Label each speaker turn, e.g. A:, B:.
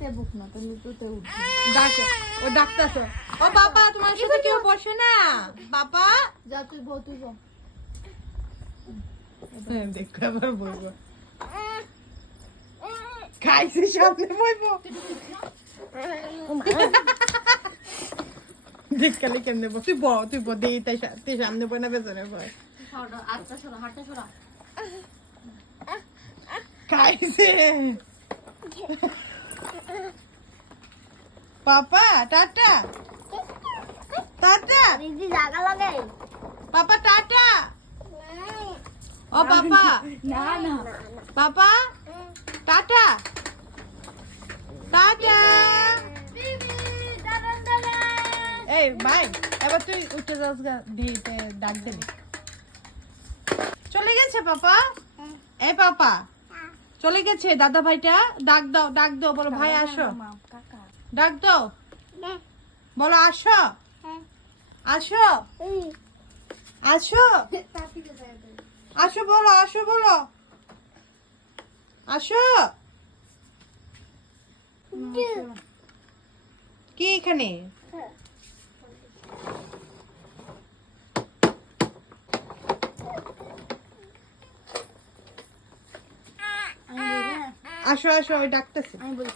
A: তে বুক না তুমি তুতে
B: ডাকে ও ডাকতেছো। ও বাবা তোমার সাথে কেউ বসে না। বাবা
A: যা তুই বল তুই বল।
B: হ্যাঁ, দেখো আবার বলব। খাইছে সামনে দেখকালে কেমনে বল। তুই ব তুই ব দেই তাই তুই সামনে বই না পেছনে বই
A: সরা সরা।
B: খাইছে। পাপা টাটা। টাটা।
C: দিদি জাগা লাগে
B: পাপা টাটা। ও পাপা।
A: না না।
B: পাপা টাটা। টাটা। এই ভাই এবার তুই উঠে যাস গা দিতে ডাক দিলি চলে গেছে পাপা? এই পাপা চলে গেছে দাদা ভাইটা? ডাক দাও ডাক দাও বলো ভাই আসো। ডাক দাও। বলো আসো। আসো। আসো। আসো বলো আসো বলো। আসো। কি এখানে?
A: হ্যাঁ,
B: আসো আসো ওই ডাকতেছে।
A: আমি বলি